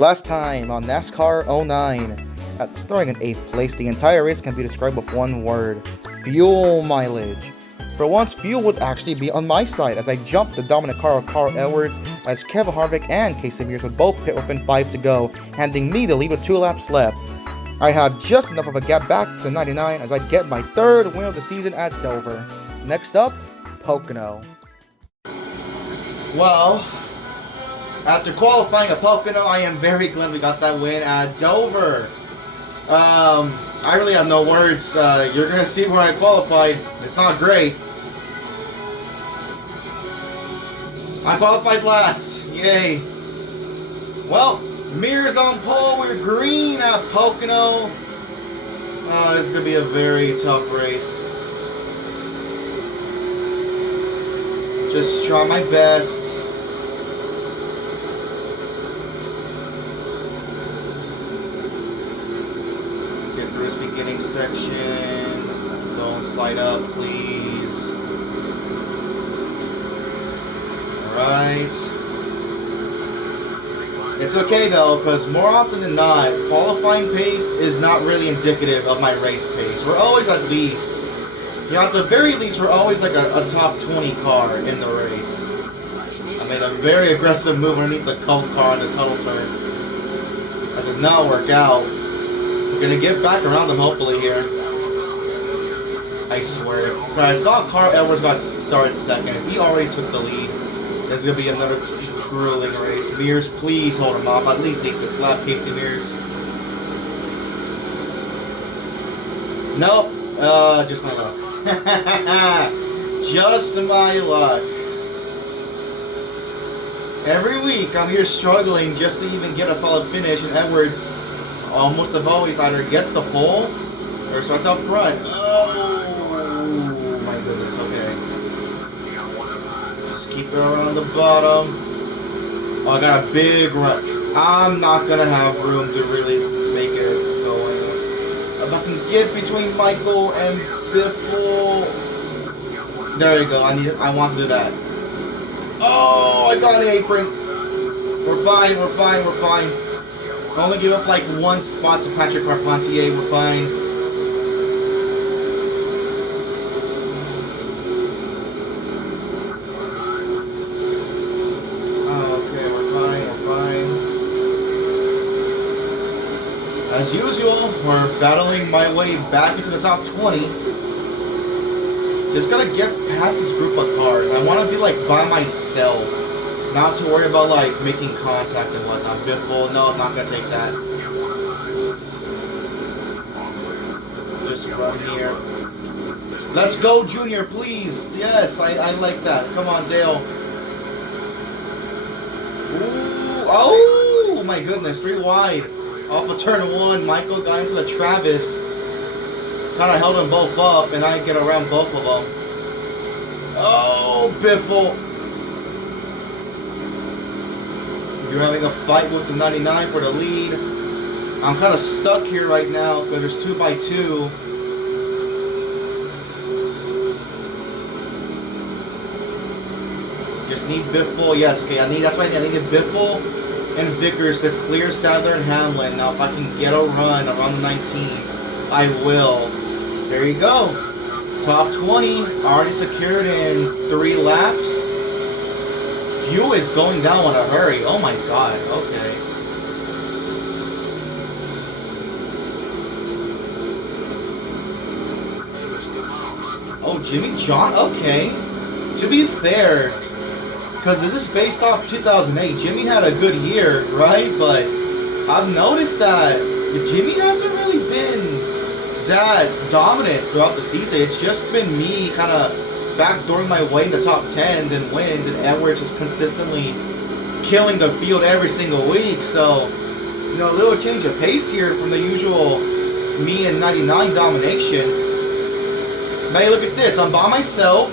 Last time on NASCAR '09, starting in 8th place, the entire race can be described with one word: fuel mileage. For once, fuel would actually be on my side as I jumped the dominant car of Carl Edwards as Kevin Harvick and Casey Mears would both pit within 5 to go, handing me the lead with 2 laps left. I have just enough of a gap back to 99 as I get my 3rd win of the season at Dover. Next up, Pocono. Well, after qualifying at Pocono, I am very glad we got that win at Dover. I really have no words. You're going to see where I qualified. It's not great. I qualified last. Yay. Well, Mears on pole. We're green at Pocono. It's going to be a very tough race. Just try my best. Get through this beginning section. Don't slide up, please. Alright. It's okay though, because more often than not, qualifying pace is not really indicative of my race pace. We're always at least, at the very least, we're always like a top 20 car in the race. I made a very aggressive move underneath the Coke car in the tunnel turn. That did not work out. We're gonna get back around them hopefully here. I swear. I saw Carl Edwards got started second. If he already took the lead, there's gonna be another grueling race. Mears, please hold him off. At least lead this lap, Casey Mears. Nope. Just my luck. Just my luck. Every week I'm here struggling just to even get a solid finish, and Edwards almost always either gets the pole or starts up front. Oh my goodness, okay. Just keep it around the bottom. Oh, I got a big run. I'm not gonna have room to really make it going. If I can get between Michael and Biffle. There you go. I want to do that. Oh, I got the apron. We're fine, we're fine, we're fine. Only give up like 1 spot to Patrick Carpentier. We're fine. Okay, we're fine, we're fine. As usual, we're battling my way back into the top 20. Just gotta get past this group of cars. I want to be like by myself. Not have to worry about like making contact and whatnot. Biffle, no, I'm not gonna take that. Just run here. Let's go, Junior, please. Yes, I like that. Come on, Dale. Ooh, oh my goodness, 3 wide. Off of turn 1, Michael got into the Travis. Kind of held them both up, and I get around both of them. Oh, Biffle. You're having a fight with the 99 for the lead. I'm kind of stuck here right now because there's 2 by 2. Just need Biffle. Yes, okay. That's why I needed Biffle and Vickers to clear Sadler and Hamlin. Now, if I can get a run around the 19, I will. There you go. Top 20 already secured in 3 laps. Fuel is going down in a hurry. Oh my god. Okay. Oh, Jimmy John. Okay. To be fair, because this is based off 2008, Jimmy had a good year, right? But I've noticed that Jimmy hasn't really been that dominant throughout the season. It's just been me kind of backdooring my way in the top 10s and wins, and Edwards is consistently killing the field every single week. So, a little change of pace here from the usual me and 99 domination. Now you look at this. I'm by myself.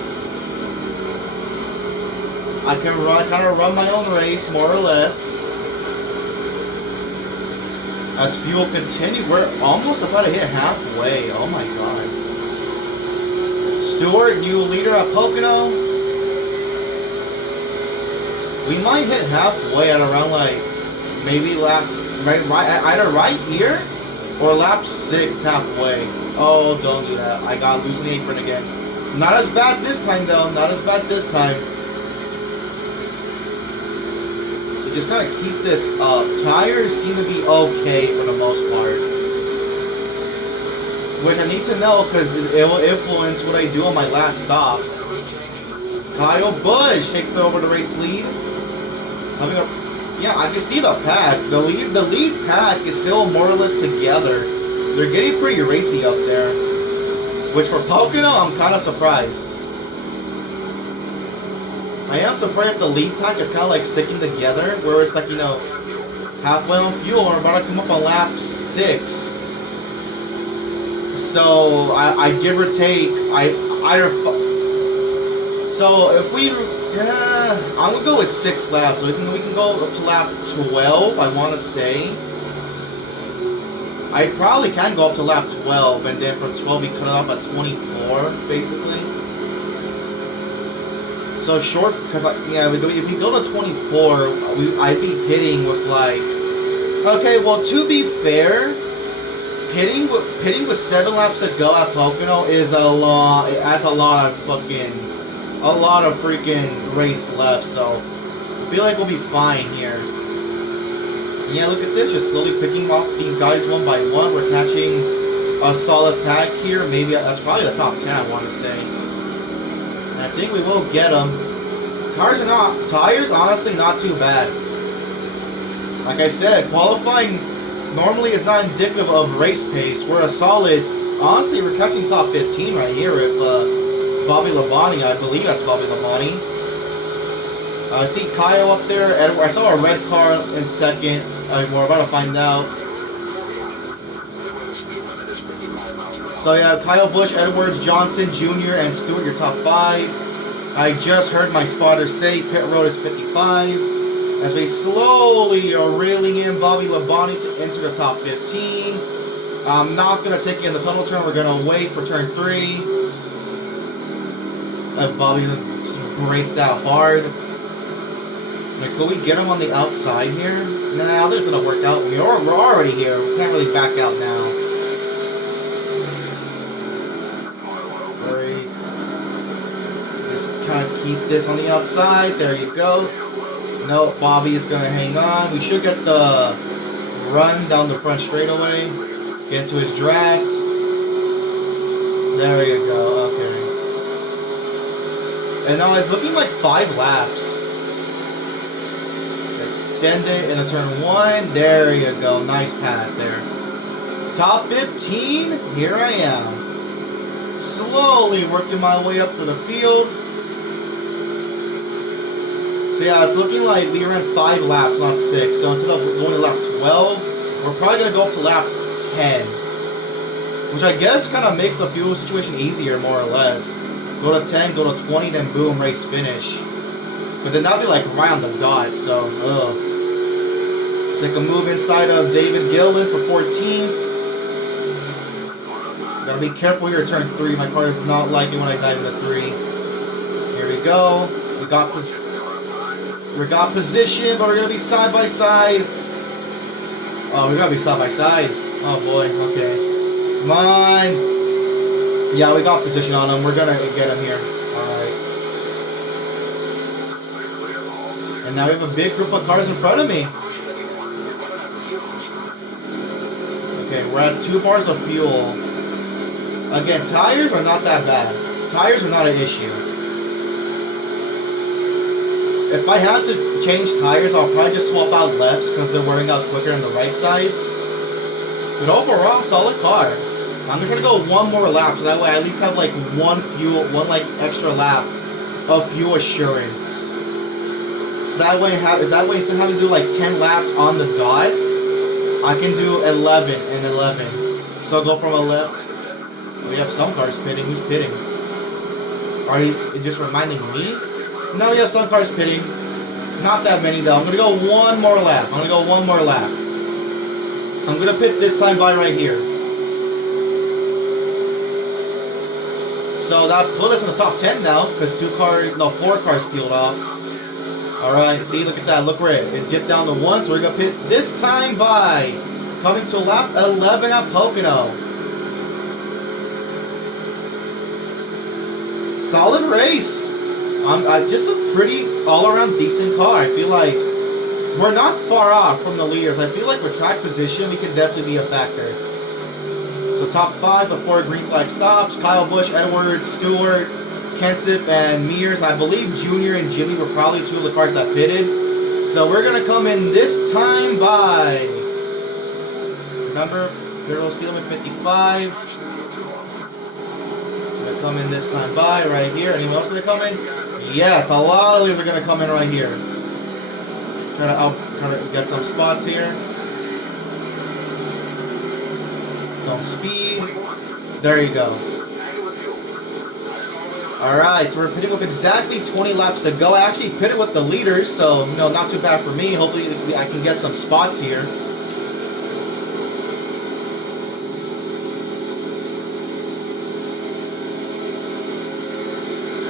I can kind of run my own race, more or less. As fuel continues, we're almost about to hit halfway. Oh my god. Stewart, new leader at Pocono. We might hit halfway at around like maybe lap either right here or lap 6 halfway. Oh, don't do that. I got losing the apron again. Not as bad this time though. Not as bad this time. So just gotta keep this up. Tires seem to be okay for the most part. Which I need to know because it will influence what I do on my last stop. Kyle Busch takes over the race lead. Yeah, I can see the pack. The lead pack is still more or less together. They're getting pretty racy up there. Which for Pocono, I'm kind of surprised. I am surprised the lead pack is kind of like sticking together. Where it's like, you know, halfway on fuel. We're about to come up on lap 6. So, I give or take, so if we, I'm gonna go with 6 laps. So we can go up to lap 12. I want to say. I probably can go up to lap 12, and then from 12 we cut it off at 24, basically. So short, because if we go to 24, I'd be pitting with like. Okay, well to be fair. Pitting with 7 laps to go at Pocono is a lot. That's a lot of freaking race left. So I feel like we'll be fine here. Yeah, look at this. Just slowly picking off these guys one by one. We're catching a solid pack here. Maybe that's probably the top 10. I want to say. And I think we will get them. Tires honestly not too bad. Like I said, qualifying normally is not indicative of race pace. We're a solid, honestly, we're catching top 15 right here with Bobby Labonte. I believe that's Bobby Labonte. I see Kyle up there. I saw a red car in second. We're about to find out. So yeah, Kyle Busch, Edwards, Johnson, Jr., and Stewart, your top 5. I just heard my spotter say pit road is 55. As we slowly are reeling in Bobby Labonte to enter the top 15. I'm not going to take in the tunnel turn. We're going to wait for turn 3. If Bobby doesn't break that hard. Like, could we get him on the outside here? Nah, this is going to work out. We're already here. We can't really back out now. Break. Just kind of keep this on the outside. There you go. No, Bobby is going to hang on. We should get the run down the front straightaway. Get into his drafts. There you go. Okay. And now it's looking like 5 laps. Let's send it into turn 1. There you go. Nice pass there. Top 15. Here I am. Slowly working my way up to the field. So yeah, it's looking like we ran 5 laps, not 6. So instead of going to lap 12, we're probably going to go up to lap 10. Which I guess kind of makes the fuel situation easier, more or less. Go to 10, go to 20, then boom, race finish. But then that'll be like right on the dot, so, ugh. Let's take a move inside of David Gillen for 14th. Gotta be careful here at turn 3. My car is not liking when I dive into 3. Here we go. We got position, but we're gonna be side by side. Oh, we're gonna be side by side. Oh boy, okay. Come on. Yeah, we got position on him. We're gonna get him here. Alright. And now we have a big group of cars in front of me. Okay, we're at 2 bars of fuel. Again, tires are not that bad. Tires are not an issue. If I had to change tires, I'll probably just swap out lefts because they're wearing out quicker on the right sides. But overall, solid car. I'm gonna try to go 1 more lap, so that way I at least have like one extra lap of fuel assurance. So that way, instead of having to do like 10 laps on the dot, I can do 11 and 11. So I'll go from 11. We have some cars pitting. Who's pitting? Are you just reminding me? No, we have some cars pitting. Not that many though. I'm gonna go 1 more lap. I'm gonna pit this time by right here. So that put us in the top 10 now, because 4 cars peeled off. Alright, see, look at that. Look where it dipped down to 1, so we're going to pit this time by coming to lap 11 at Pocono. Solid race. Just a pretty all-around decent car. I feel like we're not far off from the leaders. I feel like with track position, we can definitely be a factor. So top 5 before green flag stops. Kyle Busch, Edwards, Stewart, Kenseth, and Mears. I believe Junior and Jimmy were probably 2 of the cars that pitted. So we're going to come in this time by... Remember, Girl speed limit 55. Going to come in this time by right here. Anyone else going to come in? Yes, a lot of leaders are going to come in right here. Try to get some spots here. Don't speed. There you go. Alright, so we're pitting with exactly 20 laps to go. I actually pitted with the leaders, so, you know, not too bad for me. Hopefully I can get some spots here.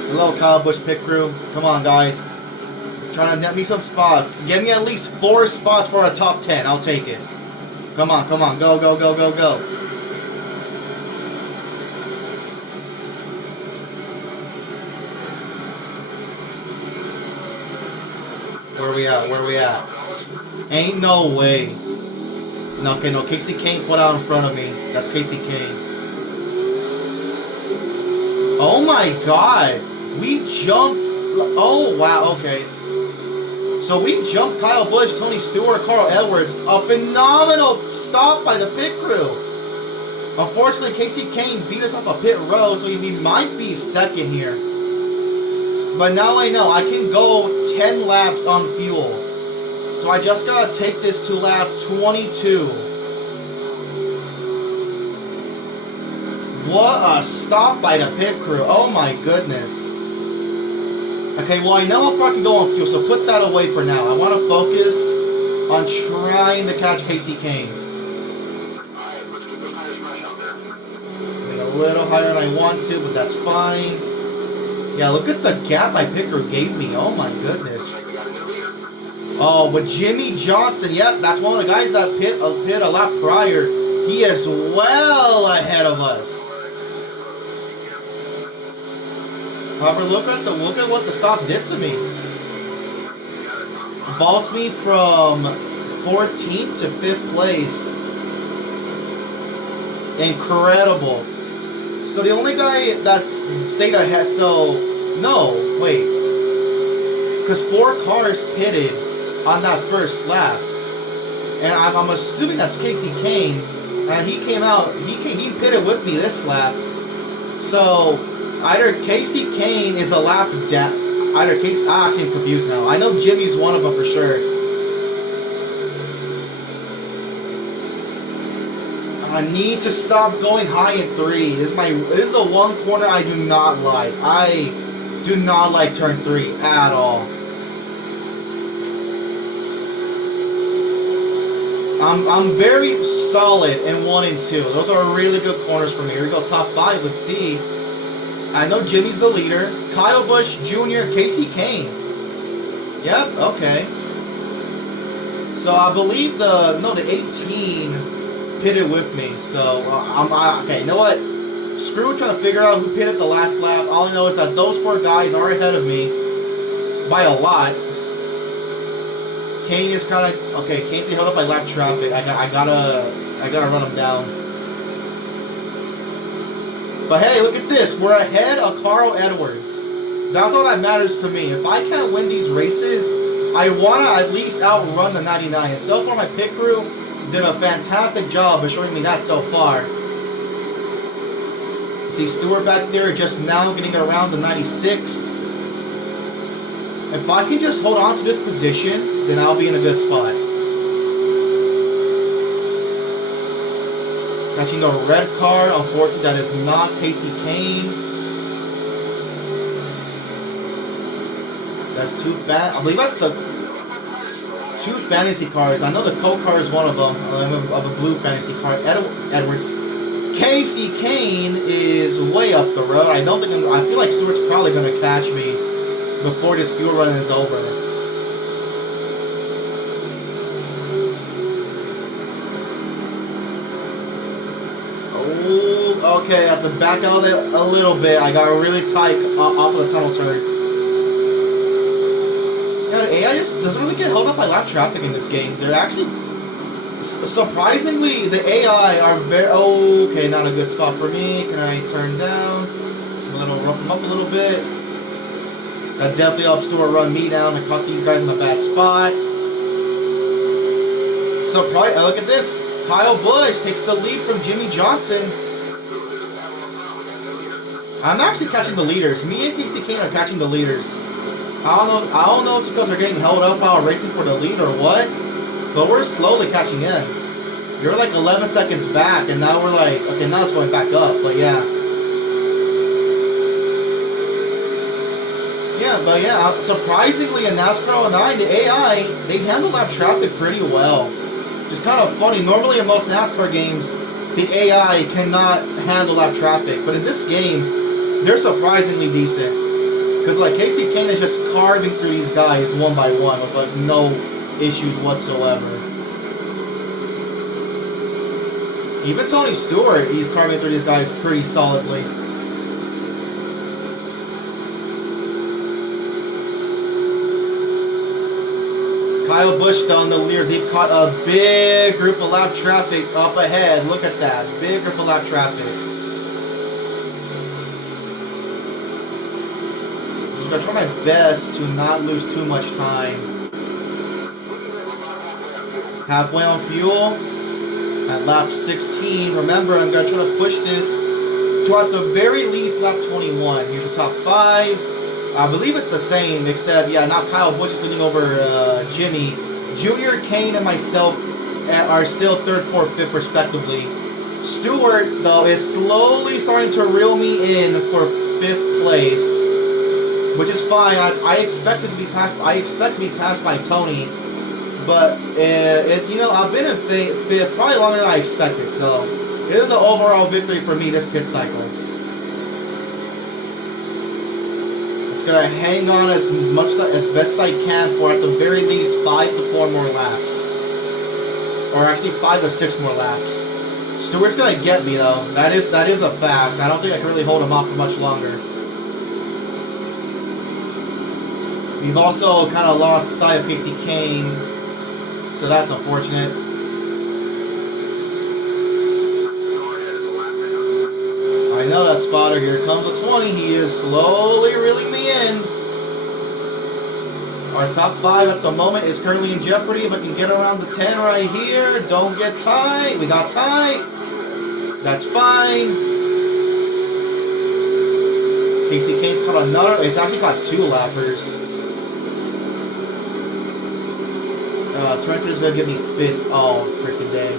Hello, Kyle Busch pit crew. Come on, guys. Trying to net me some spots. Get me at least 4 spots for a top 10. I'll take it. Come on, come on. Go, go, go, go, go. Where we at? Where we at? Ain't no way. No, okay, no. Casey Kane put out in front of me. That's Casey Kane. Oh my god. We jumped. Oh, wow. Okay. So we jumped Kyle Busch, Tony Stewart, Carl Edwards. A phenomenal stop by the pit crew. Unfortunately, Casey Kane beat us off a pit road, so we might be second here. But now I know I can go 10 laps on fuel. So I just gotta take this to lap 22. What a stop by the pit crew. Oh my goodness. Okay, well I know how far I can go on fuel, so put that away for now. I want to focus on trying to catch Casey Kane. Alright, let's get those tires fresh out there. Getting a little higher than I want to, but that's fine. Yeah, look at the gap my pit crew gave me. Oh my goodness. Looks like we got a new leader. Oh, but Jimmy Johnson, yep, that's one of the guys that pit a lap prior. He is well ahead of us. However, look at what the stop did to me. Vaults me from 14th to 5th place. Incredible. So the only guy that stayed ahead, so no, wait, because 4 cars pitted on that first lap, and I'm assuming that's Casey Kane. And he came out, he pitted with me this lap. So either Casey Kane is a lap down. Either Casey. Actually, I'm confused now. I know Jimmy's one of them for sure. I need to stop going high in 3. This is the one corner I do not like. I do not like turn 3 at all. I'm very solid in 1 and 2. Those are really good corners for me. Here we go, top 5. Let's see. I know Jimmy's the leader. Kyle Busch Jr., Casey Kane. Yep, okay. So I believe the 18 pitted with me. So okay, you know what? Screw trying to figure out who pitted the last lap. All I know is that those 4 guys are ahead of me by a lot. Kane is kind of okay. Kane's held up by lap traffic. I gotta run him down. But hey, look at this. We're ahead of Carl Edwards. That's all that matters to me. If I can't win these races, I want to at least outrun the 99. And so far, my pit crew did a fantastic job of showing me that so far. See Stewart back there just now getting around the 96. If I can just hold on to this position, then I'll be in a good spot. Catching the red car, unfortunately, that is not Casey Kane. That's 2 I believe that's the 2 fantasy cars. I know the Coke car is one of them, of a blue fantasy car. Edwards. Casey Kane is way up the road. I feel like Stewart's probably going to catch me before this fuel run is over. Okay, I have to back out a little bit. I got really tight off of the tunnel turn. Yeah, the AI just doesn't really get held up by lap traffic in this game. They're actually... Surprisingly, the AI are very... Okay, not a good spot for me. Can I turn down? Rough them up a little bit. That definitely helps Stuart run me down. I caught these guys in a bad spot. So, probably, look at this. Kyle Busch takes the lead from Jimmy Johnson. I'm actually catching the leaders. Me and Casey Kane are catching the leaders. I don't know if it's because they're getting held up while racing for the lead or what, but we're slowly catching in. You're like 11 seconds back, and now we're like, okay, now it's going back up, but yeah. Yeah, surprisingly in NASCAR 09, the AI, they handle that traffic pretty well. Which is kind of funny. Normally in most NASCAR games, the AI cannot handle that traffic, but in this game, they're surprisingly decent. Because like Casey Kane is just carving through these guys one by one with like no issues whatsoever. Even Tony Stewart, he's carving through these guys pretty solidly. Kyle Busch though in the leaders, he caught a big group of lap traffic up ahead. Look at that, big group of lap traffic. I'm gonna try my best to not lose too much time. Halfway on fuel at lap 16. Remember, I'm gonna try to push this to at the very least lap 21. Here's the top 5. I believe it's the same, except, yeah, now Kyle Busch is leading over Jimmy. Junior, Kane, and myself are still 3rd, 4th, 5th, respectively. Stewart, though, is slowly starting to reel me in for 5th place, which is fine. I expect to be passed by Tony, but it's, you know, I've been in 5th probably longer than I expected, so it is an overall victory for me this pit cycle. Gonna hang on as best I can for at the very least 5 to 4 more laps, or actually 5 to 6 more laps. Stewart's gonna get me though. That is a fact. I don't think I can really hold him off for much longer. We've also kind of lost sight of Casey Kane, so that's unfortunate. I know that spotter. Here comes a 20. He is slowly reeling me in. Our top 5 at the moment is currently in jeopardy. If I can get around the 10 right here. Don't get tight. We got tight. That's fine. Casey Kane's caught another. It's actually got 2 lappers. Trent's gonna give me fits all freaking day.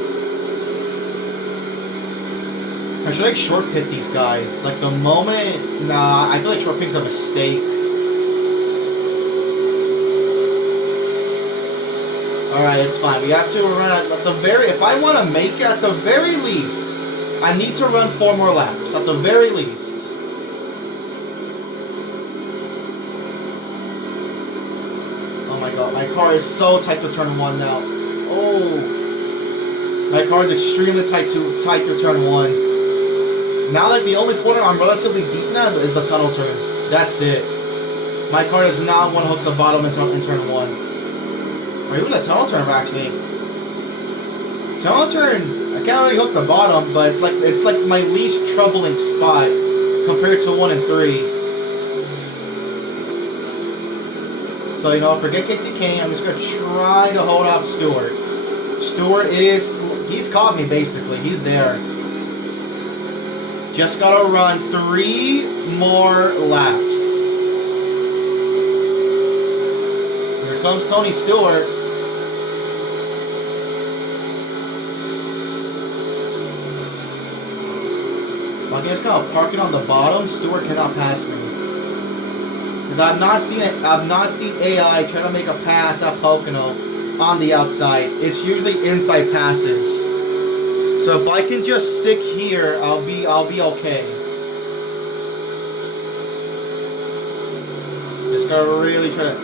Or should I short pit these guys? Like the moment... Nah, I feel like short pit's a mistake. Alright, it's fine. We have to run at the very... If I want to make it at the very least, I need to run 4 more laps. At the very least. Oh my god. My car is so tight to turn 1 now. Oh. My car is extremely tight to turn 1. Now, like, the only corner I'm relatively decent at is the tunnel turn. That's it. My car does not want to hook the bottom in turn 1. Or even the tunnel turn, actually. Tunnel turn, I can't really hook the bottom, but it's like my least troubling spot compared to 1 and 3. So, you know, forget Casey Kane. I'm just going to try to hold off Stewart. Stewart is... He's caught me, basically. He's there. Just gotta run 3 more laps. Here comes Tony Stewart. If I can just kind of park it on the bottom, Stewart cannot pass me. Because I've not seen AI try to make a pass at Pocono on the outside. It's usually inside passes. So if I can just stick here, I'll be okay. Just gotta really try to...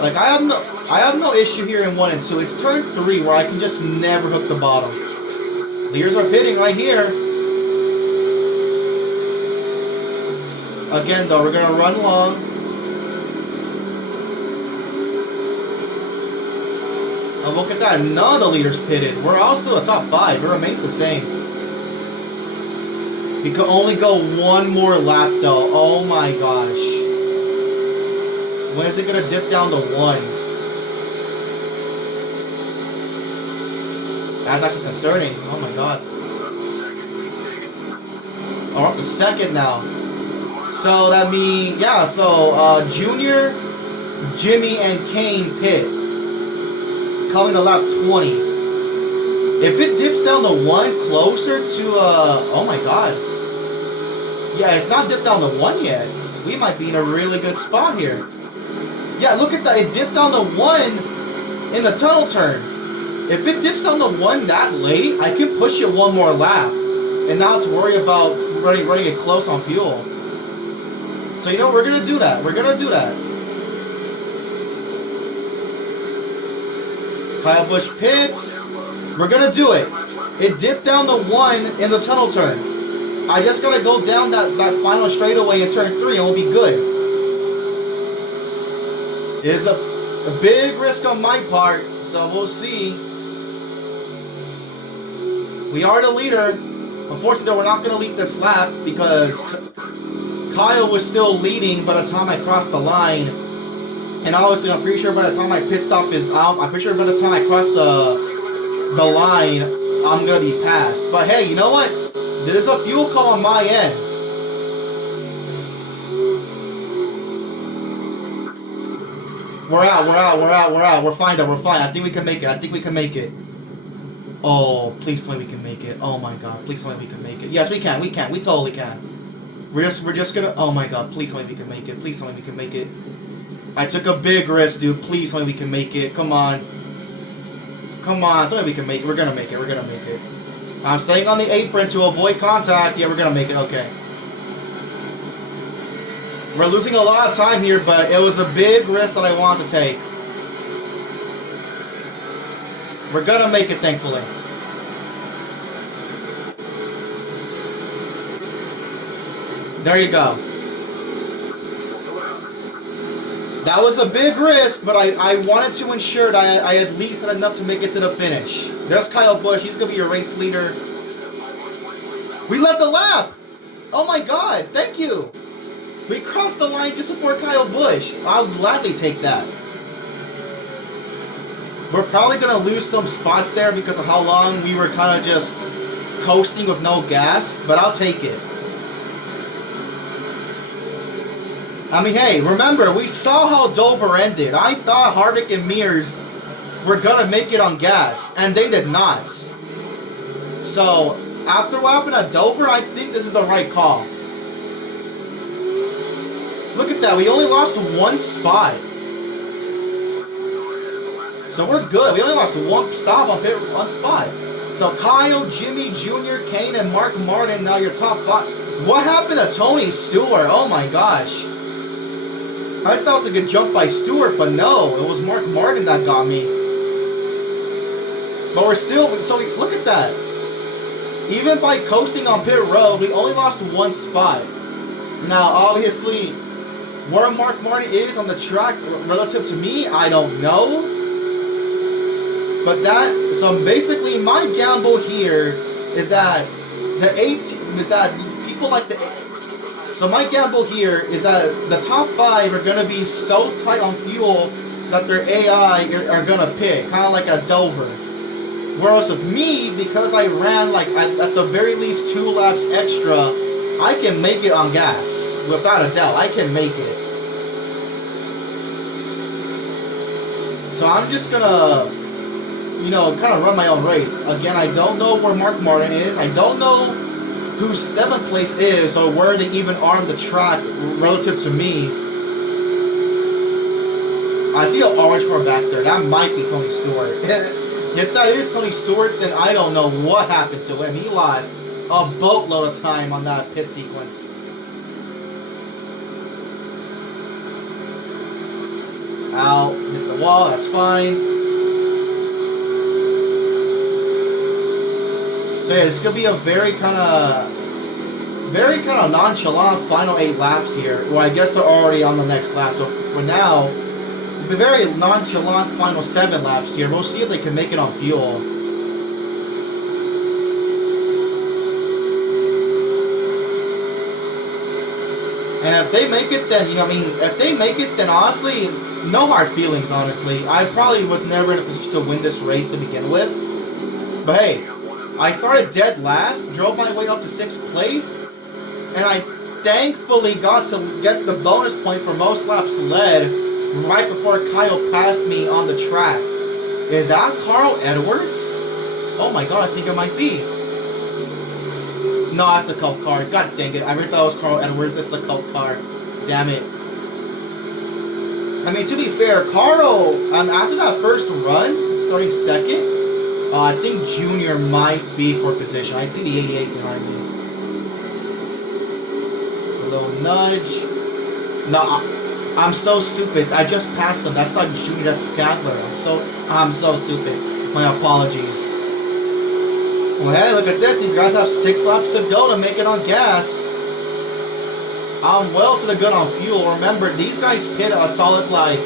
Like, I have no issue here in 1 and 2. It's turn 3 where I can just never hook the bottom. Leaders are pitting right here. Again, though, we're gonna run long. And look at that, none of the leaders pitted. We're all still in the top 5. It remains the same. We can only go one more lap, though. Oh my gosh. When is it gonna dip down to 1? That's actually concerning. Oh my god. Oh, we're up to second now. So that means, yeah, so Junior, Jimmy, and Kane pit. Coming to lap 20. If it dips down to 1 closer to, oh my god. Yeah, it's not dipped down to 1 yet. We might be in a really good spot here. Yeah, look at that. It dipped down to 1 in the tunnel turn. If it dips down to 1 that late, I can push it 1 more lap. And not have to worry about running it close on fuel. So, you know, we're going to do that. We're going to do that. Kyle Busch pits. We're going to do it. It dipped down to 1 in the tunnel turn. I just got to go down that final straightaway in turn 3 and we'll be good. It is a big risk on my part, so we'll see. We are the leader. Unfortunately, though, we're not going to lead this lap because Kyle was still leading by the time I crossed the line. And obviously, I'm pretty sure by the time my pit stop is out, I'm pretty sure by the time I cross the line, I'm going to be passed. But hey, you know what? There's a fuel call on my ends. We're out. We're fine though, we're fine. I think we can make it. Oh, please tell me we can make it. Oh my god, please tell me we can make it. Yes, we can. We totally can. We're just gonna, oh my god, please tell me we can make it. Please tell me we can make it. I took a big risk, dude. Please tell me we can make it. Come on. Tell me we can make it. We're gonna make it. I'm staying on the apron to avoid contact. Yeah, we're gonna make it. Okay. We're losing a lot of time here, but it was a big risk that I wanted to take. We're gonna make it, thankfully. There you go. That was a big risk, but I wanted to ensure that I at least had enough to make it to the finish. There's Kyle Busch. He's going to be your race leader. We led the lap! Oh my god, thank you! We crossed the line just before Kyle Busch. I'll gladly take that. We're probably going to lose some spots there because of how long we were kind of just coasting with no gas, but I'll take it. I mean, hey, remember, we saw how Dover ended. I thought Harvick and Mears were going to make it on gas, and they did not. So, after what happened at Dover, I think this is the right call. Look at that, we only lost 1 spot. So we're good. We only lost 1 stop on one spot. So Kyle, Jimmy, Junior, Kane, and Mark Martin, now your top 5. What happened to Tony Stewart? Oh my gosh. I thought it was a good jump by Stewart, but no. It was Mark Martin that got me. But we're still... So look at that. Even by coasting on pit road, we only lost 1 spot. Now, obviously, where Mark Martin is on the track relative to me, I don't know. But that, so basically my gamble here is that people like the, so my gamble here is that the top 5 are going to be so tight on fuel that their AI are going to pit, kind of like a Dover. Whereas with me, because I ran like at the very least 2 laps extra, I can make it on gas, without a doubt. I can make it. So I'm just going to, you know, kind of run my own race. Again, I don't know where Mark Martin is. I don't know who 7th place is or where they even are on the track relative to me. I see an orange car back there. That might be Tony Stewart. If that is Tony Stewart, then I don't know what happened to him. He lost a boatload of time on that pit sequence. Ow, hit the wall, that's fine. So yeah, it's going to be a very kind of very kind of nonchalant final 8 laps here. Well, I guess they're already on the next lap. So for now, the very nonchalant final 7 laps here. We'll see if they can make it on fuel. And if they make it, then, you know, I mean, if they make it, then honestly, no hard feelings, honestly. I probably was never in a position to win this race to begin with. But hey, I started dead last, drove my way up to 6th place, and I thankfully got to get the bonus point for most laps led right before Kyle passed me on the track. Is that Carl Edwards? Oh my god, I think it might be. No, that's the Coke car. God dang it. I really thought it was Carl Edwards. It's the Coke car. Damn it. I mean, to be fair, Carl, after that first run, starting 2nd, I think Junior might be for position. I see the 88 behind me. A little nudge. No, I'm so stupid. I just passed him. That's not Junior, that's Sadler. I'm so stupid. My apologies. Well, hey, look at this. These guys have 6 laps to go to make it on gas. I'm well to the good on fuel. Remember, these guys pit a solid, like,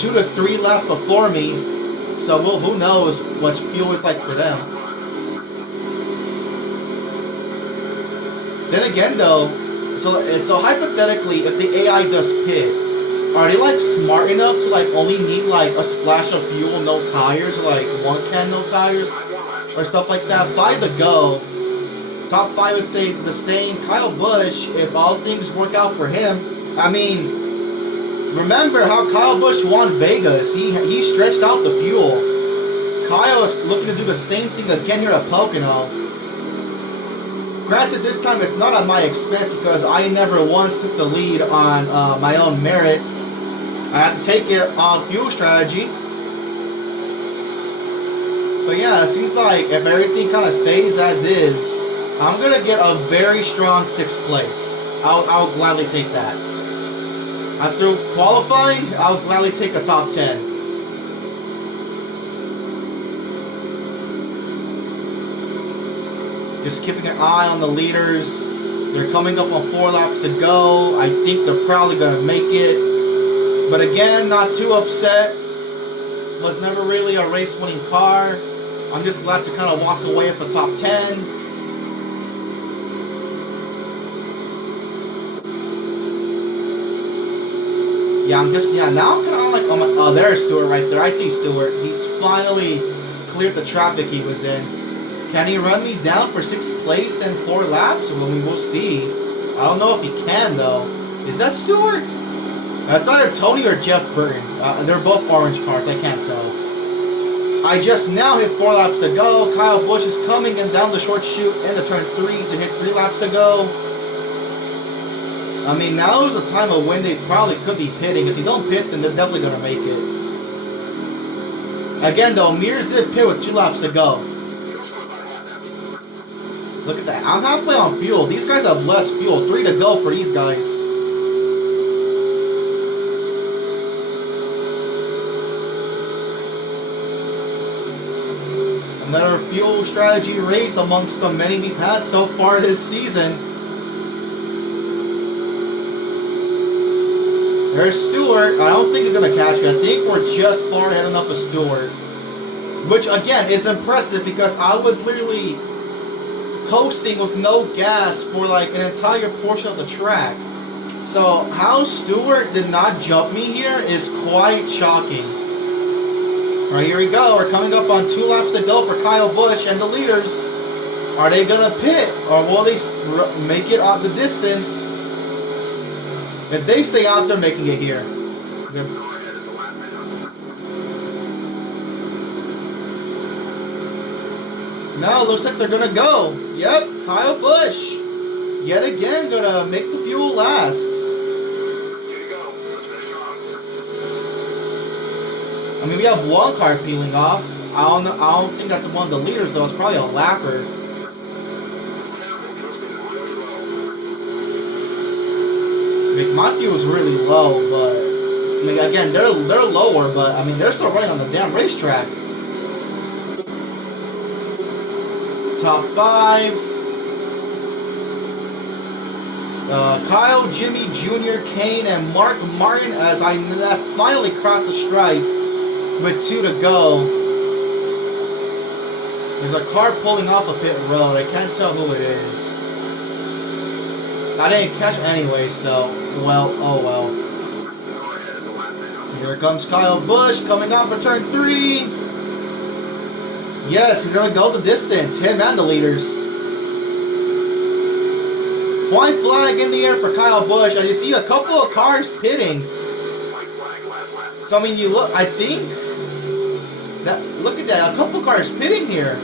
2 to 3 laps before me. So, well, who knows what fuel is like for them. Then again, though, so hypothetically, if the AI does pit, are they, like, smart enough to, like, only need, like, a splash of fuel, no tires, or, like, 1 can, no tires? Or stuff like that. 5 to go. Top 5 will stay the same. Kyle Busch, if all things work out for him. I mean, remember how Kyle Busch won Vegas. He stretched out the fuel. Kyle is looking to do the same thing again here at Pocono. Granted, this time it's not at my expense because I never once took the lead on my own merit. I had to take it on fuel strategy. But yeah, it seems like if everything kind of stays as is, I'm going to get a very strong 6th place. I'll gladly take that. After qualifying, I'll gladly take a top 10. Just keeping an eye on the leaders. They're coming up on 4 laps to go. I think they're probably going to make it. But again, not too upset. Was never really a race-winning car. I'm just glad to kind of walk away with the top 10. Yeah, now I'm kind of like, oh, there's Stewart right there. I see Stewart. He's finally cleared the traffic he was in. Can he run me down for 6th place and 4 laps? Well, we will see. I don't know if he can, though. Is that Stewart? That's either Tony or Jeff Burton. They're both orange cars. I can't tell. I just now hit 4 laps to go. Kyle Busch is coming and down the short chute into turn 3 to hit 3 laps to go. I mean, now is the time of when they probably could be pitting. If they don't pit, then they're definitely going to make it. Again, though, Mears did pit with 2 laps to go. Look at that. I'm halfway on fuel. These guys have less fuel. 3 to go for these guys. Another fuel strategy race amongst the many we've had so far this season. There's Stewart. I don't think he's going to catch me. I think we're just far ahead enough of Stewart. Which, again, is impressive because I was literally coasting with no gas for like an entire portion of the track. So how Stewart did not jump me here is quite shocking. Alright, here we go. We're coming up on 2 laps to go for Kyle Busch and the leaders. Are they going to pit or will they make it on the distance? If they stay out, they're making it here. Now it looks like they're going to go. Yep, Kyle Busch. Yet again, going to make the fuel last. I mean, we have 1 car peeling off. I don't think that's one of the leaders, though. It's probably a lapper. I mean, my fuel's really low, but I mean, again, they're lower, but I mean, they're still running on the damn racetrack. Top 5. Kyle, Jimmy, Jr., Kane, and Mark Martin as I finally crossed the stripe with 2 to go. There's a car pulling off a pit road. I can't tell who it is. I didn't catch it anyway, so, well, oh well. Here comes Kyle Busch coming off of turn 3. Yes, he's going to go the distance. Him and the leaders. White flag in the air for Kyle Busch. As you see a couple of cars pitting. So, I mean, you look, I think, look at that, a couple cars pitting here.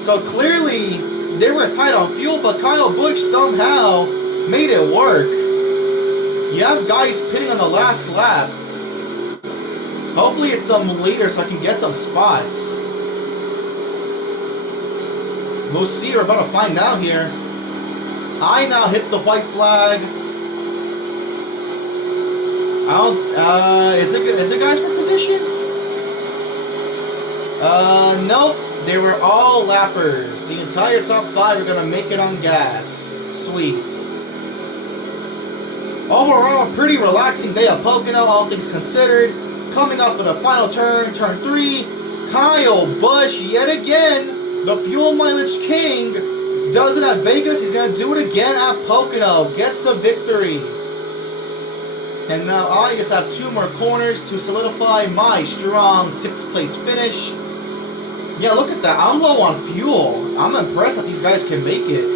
So, clearly, they were tight on fuel, but Kyle Busch somehow made it work. You have guys pitting on the last lap. Hopefully it's some leader so I can get some spots. We'll see. We're about to find out here. I now hit the white flag. I don't. Is it guys for position? Nope. They were all lappers. The entire top 5 are gonna make it on gas. Sweet. Overall, pretty relaxing day of Pocono, all things considered. Coming up with a final turn, turn 3. Kyle Busch, yet again, the fuel mileage king, does it at Vegas. He's going to do it again at Pocono. Gets the victory. And now I just have 2 more corners to solidify my strong 6th place finish. Yeah, look at that. I'm low on fuel. I'm impressed that these guys can make it.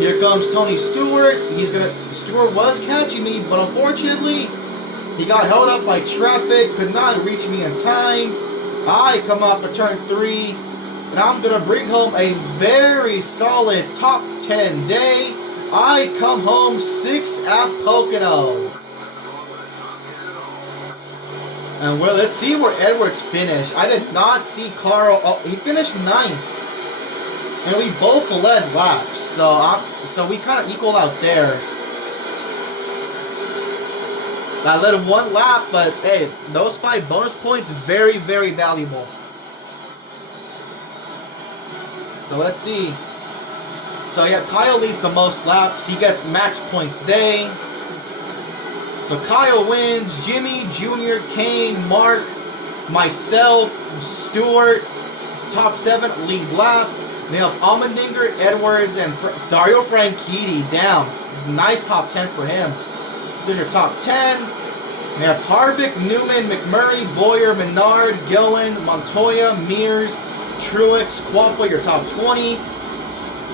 Here comes Tony Stewart. Stewart was catching me, but unfortunately, he got held up by traffic, could not reach me in time. I come off of turn 3, and I'm going to bring home a very solid top 10 day. I come home 6th at Pocono. And well, let's see where Edwards finished. I did not see Carl. Oh, he finished 9th. And we both led laps, so we kind of equal out there. I led 1 lap, but hey, those 5 bonus points, very, very valuable. So let's see. So yeah, Kyle leads the most laps. He gets max points day. So Kyle wins. Jimmy, Jr., Kane, Mark, myself, Stewart, top 7 lead lap. They have Allmendinger, Edwards, and Dario Franchitti down. Nice top 10 for him. There's your top 10. They have Harvick, Newman, McMurray, Boyer, Menard, Gillen, Montoya, Mears, Truex, Quappa, your top 20.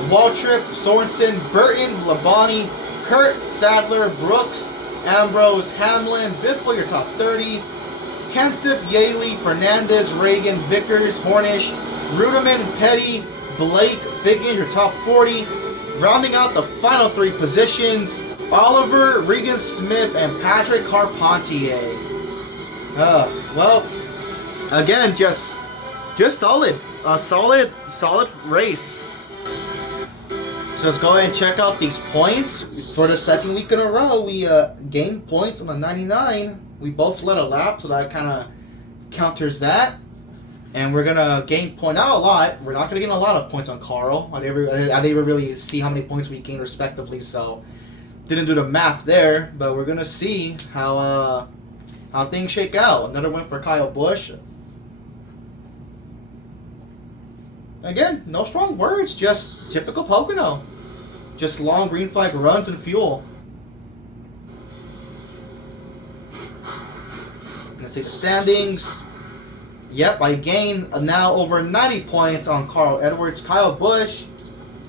Waltrip, Sorensen, Burton, Labonte, Kurt, Sadler, Brooks, Ambrose, Hamlin, Biffle, your top 30. Kenseth, Yaley, Fernandez, Reagan, Vickers, Hornish, Ruderman, Petty, Blake, Figgins, your top 40. Rounding out the final 3 positions, Oliver, Regan Smith, and Patrick Carpentier. Well, again, just solid. A solid race. So let's go ahead and check out these points. For the 2nd week in a row, we gained points on a 99. We both led a lap, so that kind of counters that. And we're going to gain points, not a lot. We're not going to gain a lot of points on Carl. I didn't really see how many points we gained respectively, so didn't do the math there. But we're going to see how things shake out. Another win for Kyle Busch. Again, no strong words, just typical Pocono. Just long green flag runs and fuel. Let's see the standings. Yep, I gained now over 90 points on Carl Edwards. Kyle Busch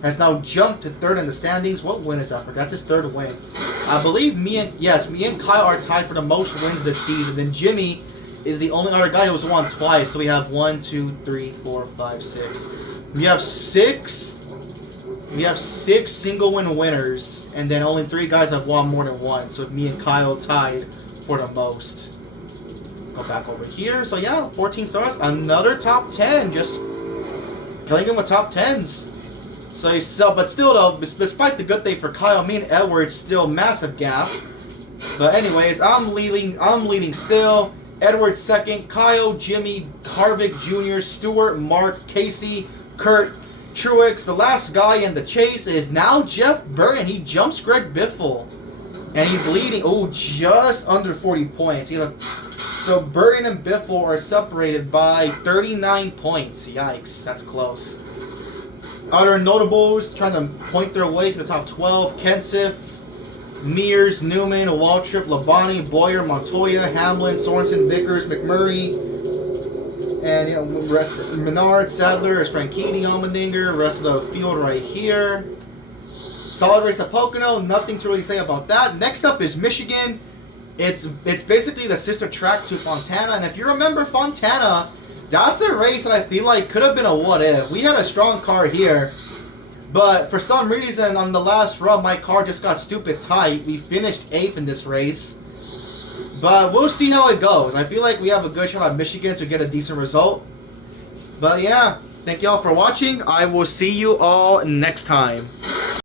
has now jumped to 3rd in the standings. What win is that for? That's his 3rd win. I believe me and Kyle are tied for the most wins this season. Then Jimmy is the only other guy who's won twice. So we have 1, 2, 3, 4, 5, 6. We have 6 single win winners, and then only 3 guys have won more than 1. So me and Kyle tied for the most. Go back over here. So yeah, 14 stars, another top 10. Just killing him with top 10s. But still though, despite the good thing for Kyle, me and Edwards still massive gap. But anyways, I'm leading still. Edwards 2nd, Kyle, Jimmy, Harvick Jr., Stewart, Mark, Casey, Kurt, Truex, the last guy in the chase, is now Jeff Burton. He jumps Greg Biffle. And he's leading, just under 40 points. So Burton and Biffle are separated by 39 points. Yikes, that's close. Other notables trying to point their way to the top 12. Kenseth, Mears, Newman, Waltrip, Labonte, Boyer, Montoya, Hamlin, Sorensen, Vickers, McMurray, and Menard, Sadler, is Franchitti, Allmendinger, rest of the field right here. Solid race at Pocono, nothing to really say about that. Next up is Michigan. It's basically the sister track to Fontana, and if you remember Fontana, that's a race that I feel like could have been a what if. We had a strong car here, but for some reason on the last run, my car just got stupid tight. We finished 8th in this race, but we'll see how it goes. I feel like we have a good shot at Michigan to get a decent result. But yeah, thank y'all for watching. I will see you all next time.